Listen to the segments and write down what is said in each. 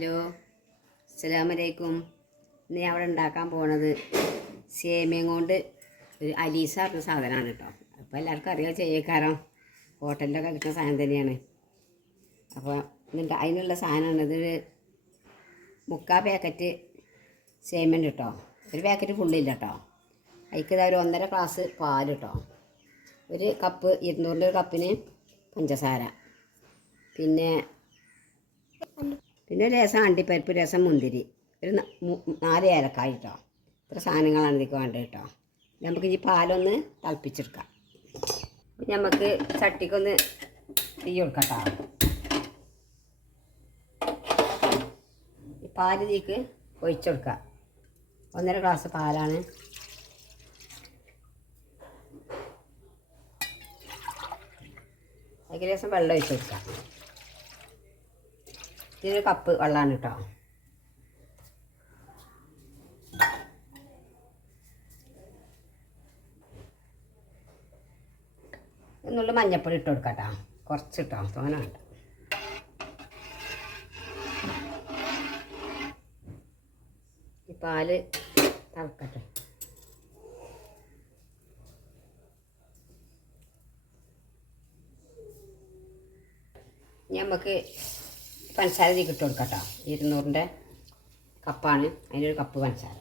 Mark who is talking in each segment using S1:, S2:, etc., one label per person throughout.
S1: Hello അസ്സലാമലൈക്കും. ഇന്ന് അവിടെ ഉണ്ടാക്കാൻ പോണത് സേമിയം കൊണ്ട് ഒരു അലീസ പറഞ്ഞ സാധനമാണ് കേട്ടോ. അപ്പോൾ എല്ലാവർക്കും അറിയാം ചെയ്യക്കാരം ഹോട്ടലിലൊക്കെ കിട്ടുന്ന സാധനം തന്നെയാണ്. അപ്പോൾ ഇതിന്റെ അതിനുള്ള സാധനമാണ് ഇതൊരു മുക്കാ പാക്കറ്റ് സേമിയൻ കേട്ടോ. ഒരു പാക്കറ്റ് ഫുള്ളില്ല കേട്ടോ. അതിക്ക് ഒരു ഒന്നര ഗ്ലാസ് പാൽ കേട്ടോ. ഒരു കപ്പ് ഇരുന്നൂറിന്റെ ഒരു കപ്പിന് പഞ്ചസാര. പിന്നെ പിന്നെ രസം അണ്ടിപ്പരിപ്പ് രസം മുന്തിരി. ഒരു നാല് ഏലക്കായ കേട്ടോ ഇത്ര സാധനങ്ങളാണ് ഇതിക്ക് വേണ്ടത് കേട്ടോ നമുക്ക് ഈ പാലൊന്ന് തിളപ്പിച്ചെടുക്കാം. നമുക്ക് ചട്ടിക്കൊന്ന് തീ കൊടുക്കട്ടോ. കേട്ടോ ഈ പാൽ ഒഴിച്ചെടുക്കാം ഒന്നര ഗ്ലാസ് പാലാണ്. ഏകദേശം വെള്ളം ഒഴിച്ച് ഇതിനൊരു കപ്പ് വെള്ളമാണ് കേട്ടോ. എന്നുള്ള മഞ്ഞപ്പൊടി ഇട്ട് കൊടുക്കാം കുറച്ച് ഇട്ടോ തോന വേണ്ട. ഈ പാൽ തിളക്കട്ടെ. നമുക്ക് പഞ്ചസാര ഇതിൽ ഇട്ട് കൊടുക്കാം കേട്ടോ. ഇരുന്നൂറിന്റെ കപ്പാണ്. അതിനൊരു കപ്പ് പഞ്ചസാര.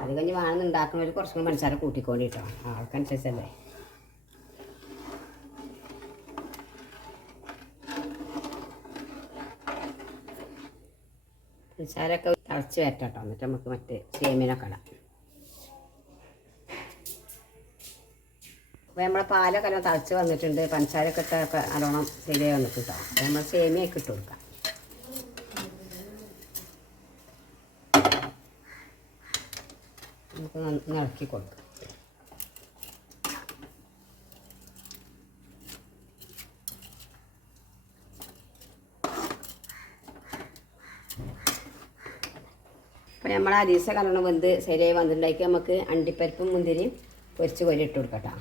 S1: അത് കഴിഞ്ഞ് വേണമെന്ന് ഉണ്ടാക്കുന്നവർ കുറച്ചും കൂടി പഞ്ചസാര കൂട്ടിക്കോണ്ടി കേട്ടോ. ആൾക്കനുസരിച്ചല്ലേ. പഞ്ചസാരൊക്കെ തിളച്ച് വരട്ടെ കേട്ടോ. എന്നിട്ട് നമുക്ക് മറ്റേ സേമിയനൊക്കെ ഇടാം. അപ്പോൾ നമ്മളെ പാലൊക്കെ തിളച്ച് വന്നിട്ടുണ്ട്. പഞ്ചസാരൊക്കെ ഇട്ടൊക്കെ നല്ലോണം ശരിയായി വന്നിട്ട് കേട്ടോ. അപ്പോൾ നമ്മൾ സേമിയൊക്കെ ഇട്ട് കൊടുക്കാം. നമുക്ക് ഇളക്കി കൊടുക്കാം. അപ്പോൾ നമ്മൾ അരീസ കല്യാണം വെന്ത് ശരിയായി വന്നിട്ടുണ്ടാക്കി നമുക്ക് അണ്ടിപ്പരിപ്പും മുന്തിരിയും പൊരിച്ച് കോരി ഇട്ട് കൊടുക്കട്ടോ.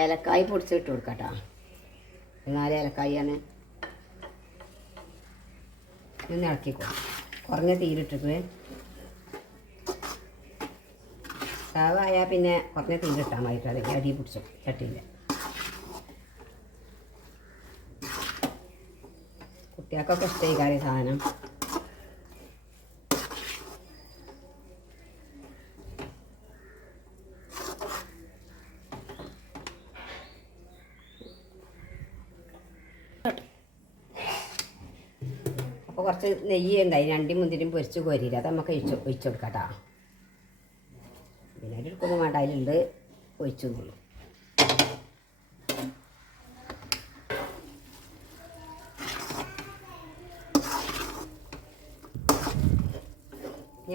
S1: ഏലക്കായ് പൊടിച്ച് ഇട്ട് കൊടുക്കട്ടോ. നാല് ഏലക്കായാണ്. ഇളക്കി കൊടുക്കും. കുറഞ്ഞ തീരിട്ടിട്ട് സാവായാൽ പിന്നെ കുറഞ്ഞ തീരിട്ടാൽ മതി അല്ലെങ്കിൽ അടി പിടിച്ചു ചട്ടിയില്ല കുട്ടികൾക്കൊക്കെ ഇഷ്ടമായി കാര്യം സാധനം. കുറച്ച് നെയ്യ് ഉണ്ടായി രണ്ടി മുന്തിരിയും പൊരിച്ച് കോരിയില്ല? അത് നമുക്ക് ഒഴിച്ച് ഒഴിച്ചു കൊടുക്കാം കേട്ടോ. പിന്നെ അരിക്കൊന്നും വേണ്ട അതിലുണ്ട് ഒഴിച്ചു എന്നുള്ളൂ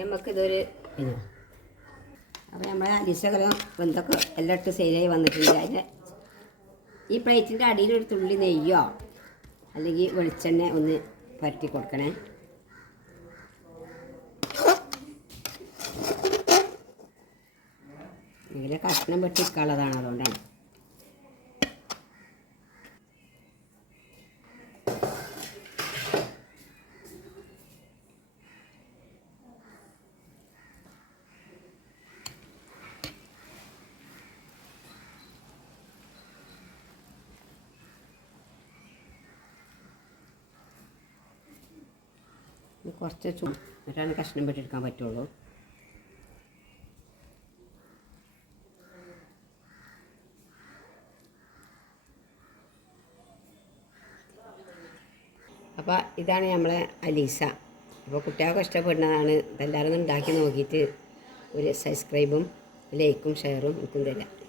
S1: നമുക്കിതൊരു പിന്നെ? അപ്പോൾ നമ്മളെ അരിശകലം എന്തൊക്കെ എല്ലാം ഇട്ട് സെയിലായി വന്നിട്ടുണ്ട്. അതിന്റെ ഈ പ്ലേറ്റിന്റെ അടിയിൽ ഒരു തുള്ളി നെയ്യോ അല്ലെങ്കിൽ വെളിച്ചെണ്ണ ഒന്ന് പരട്ടി കൊടുക്കണേ. ഇതിലെ കഷ്ണം വെട്ടിക്കാനുള്ളതാണ് അതുകൊണ്ട് ഇത് കുറച്ച് ചൂ എന്നിട്ടാണ് കഷ്ണം വെട്ടിയെടുക്കാൻ പറ്റുള്ളൂ. അപ്പോൾ ഇതാണ് നമ്മളെ അലീസ. അപ്പോൾ കുട്ടികൾക്ക് ഇഷ്ടപ്പെടുന്നതാണ്. ഇതെല്ലാവരും ഉണ്ടാക്കി നോക്കിയിട്ട് ഒരു സബ്സ്ക്രൈബും ലൈക്കും ഷെയറും എനിക്കും തരാം.